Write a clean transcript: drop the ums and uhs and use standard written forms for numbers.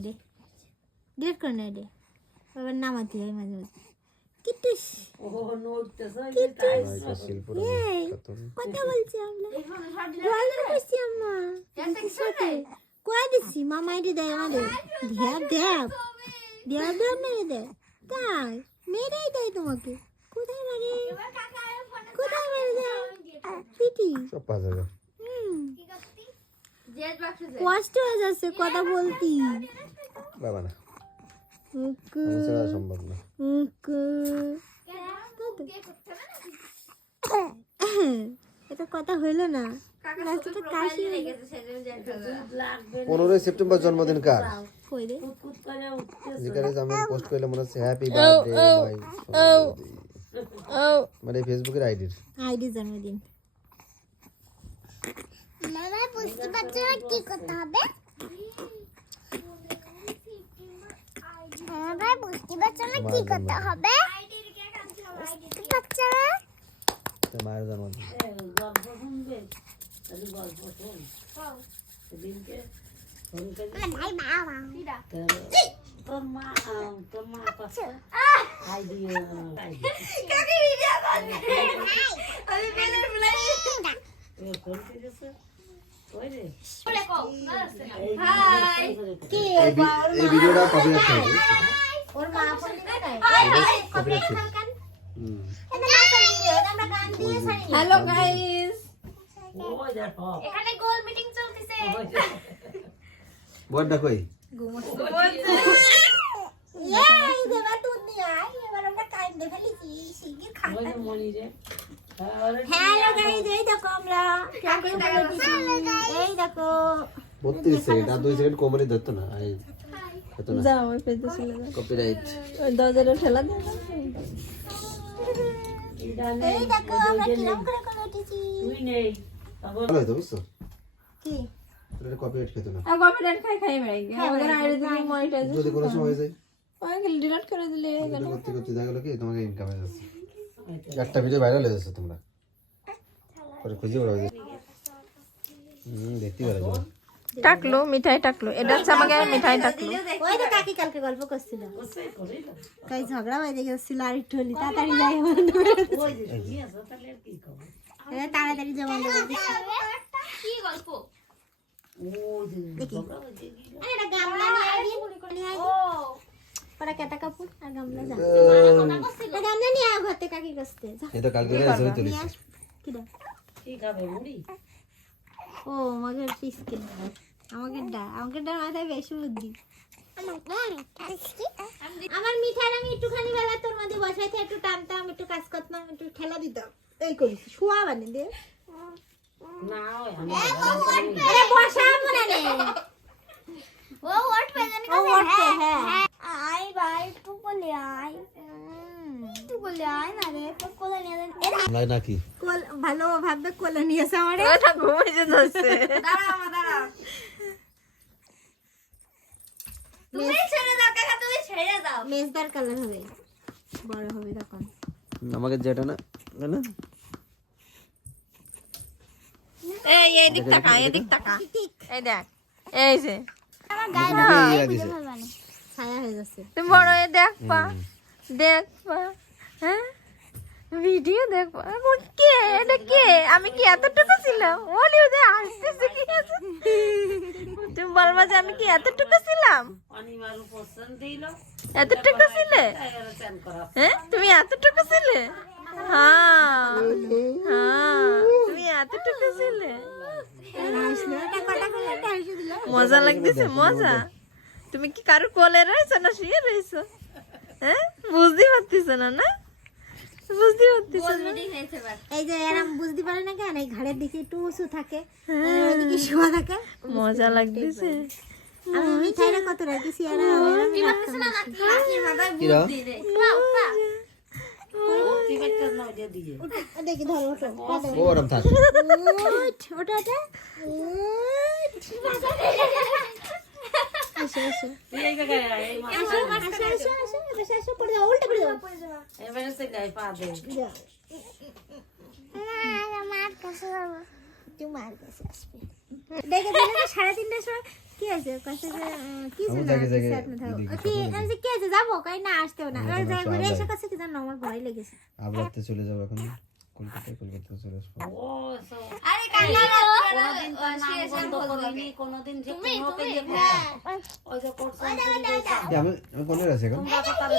এটা ডিলিট করে না এটা আবার নামাতে হয় মাঝে মাঝে কিটুস কথা বলছি আমরা কয়া দিচ্ছি মামা এটি দেয় আমাদের ধ্যাপ ধ্যাপ ধ্যাপ ধ্যাপ মেরে দেয় তাই মেরেই দেয় তোমাকে কোথায় মারে দেয় পিটি কষ্ট হয়ে যাচ্ছে কথা বলতি বাবা না সম্ভব না এটা কথা হইলো না 15 সেপ্টেম্বর জন্মদিন কার কই রে যেখানে আমি পোস্ট করলে মনে হচ্ছে হ্যাপি বার্থডে ভাই মানে ফেসবুকের আইডি জন্মদিন মামা বুঝতে পারছো কি করতে হবে মামা বুঝতে পারছো না কি করতে হবে বুঝতে পারছো না মায়ের জন্মদিন গল্প শুনবে তাহলে গল্প শোন সেদিনকে ভাই বাবা তোর মা পাশে খাই দিয়ে কাকে ভিডিও করবে আমি বেলের বলাই কোন ফিরেছে কই রে হাই কি এই ভিডিওটা কপিরাইট হবে ওর মা ফোন দিবে না কপিরাইট হ্যালো গাইস ওই দেখো এখানে গোল মিটিং চলতেছে বড়টা কই এই দেবা তুই নিয়ে আয় এবার আমরা কাইন্ড দেখে লিখি শিখে খাই ওই মনি রে হ্যালো গাইস এই দেখো আমরা এই দেখো 32 সেকেন্ড আর 2 সেকেন্ড কোমরে ধরতো না এই হতো না যাও ওই পেতে চলে যাও কপিরাইট ওই দরজাটা ঠেলা দে এই দেখো আমরা কিরম করে কমেটেছি তুই নেই ভালো হতো বুঝছো কি এটা কপিরাইট খেতো না কপিরাইট খাই মেরে আমাদের আইডি দিয়ে মনিটাইজ যদি কোনো সময় হয়ে যায় ওই ডিলিট করে দিলে এটা করতে করতে দেখা গেলো কি তোমাকে ইনকাম হয়ে যাচ্ছে একটা ভিডিও ভাইরাল হয়ে যাচ্ছে তোমরা পরে খুঁজে বেড়াও দেখতে পারো টাকলো মিঠাই টাকলো এটা হচ্ছে আমাকে মিঠাই টাকলো ওই তো কাকি কালকে গল্প করছিল তাই ঝগড়া হয়ে গেছিল আর একটু হলি তাড়াতাড়ি যাই ওই যে কি আছে তাহলে আর কি খবর তাড়াতাড়ি যেমন কি গল্প ওই যে এটা গামলা নিয়ে আই পরে কেটা কাপড় আর গামলা যা গামলা নিয়ে আয় ঘরতে কাকি কাছতে এই তো কালকে ছবি তুলিস কি দাও কি খাবে মুড়ি ও আমাকে পিস কিনে আমাকে ডার মাথায় বেশি বুদ্ধি আমার মিঠাই আমি একটুখানি বেলা তোর মধ্যে বসাইতে একটু টানতাম একটু কাজ করতাম একটু ঠেলা দিতাম এই করিস শোয়া বানিয়ে দে না ওই আরে বসাবো না রে ও ওট পেজেন ও উঠতে হ্যাঁ আই ভাই একটু কোলে আই একটু কোলে আই না রে একটু কোলে নিয়ে দেন নাই নাকি কোল ভালো ভাবে কোলে নিয়েছে আমারে ওটা ঘুমিয়ে যাচ্ছে দাঁড়াও তুমি ছেড়ে দাও কাকা তুমি ছেড়ে দাও মেজদার কালার হবে বড় হবে তখন আমাকে যেটা না না এই এদিক তাকা এই দেখ এই যে আমার গায়ে ছায়া হয়ে যাচ্ছে তুমি বড় হয়ে দেখবা হ্যাঁ ভিডিও দেখবা কে এটা কে আমি কি এতটুকু ছিলাম ওলি ওদের আসতেছে কি আছে তুমি বলবা যে আমি কি এতটুকু ছিলাম অনিমারু পছন্দ দিল এতটুকু ছিলে এরা চান করা হ্যাঁ তুমি এতটুকু ছিলে হ্যাঁ তুমি এতটুকু ছিলে মজা লাগতেছে মজা তুমি কি কারো কোলে রয়েছো না শুয়ে রয়েছো হ্যাঁ বুঝতে পারতেছ না না বুঝতে পারতেছ না এই যে এরম বুঝতে পারে না কেন এই ঘাড়ের দিকে একটু উঁচু থাকে ওইদিকে শোয়া থাকে মজা লাগতেছে আমি মিঠাইটা কত রাখছি আর টিকেটটা না দিয়ে দিয়ে দেখি ধরো ওঠো ও ওরম থাক ওটা আসো আসো তুই এই জায়গায় আয়, এই মা- আসো পড়ে যাও উল্টে পড়ে যাও এবারে সে গায়ে পা দে আমার কাছে যাবো তুই মার কাছে আসবে দেখে দিলে 3:30টার সময় কি আছে কাছে যে কিছু আমি না জায়গায় জায়গায় সাথে থাকো এদিকে কি সকালে আমি যে কি আছে যাবো কাই না আসতেও না আমার আর কোনো যাই ঘুরে চাপ এসে নাই। কাছে কি জানো আমার ভয় লেগেছে আবরাতে চলে যাবো এখন কলকাতায় চলে আসবো ও সব আরে কান্না কোনোদিন তোর নাম বন্ধ করিনি, কোনোদিন যে কোনোকে দিয়ে করতাম। ওই যে করছো, আমি কোনে আছে এখন তোমরা তো তাহলে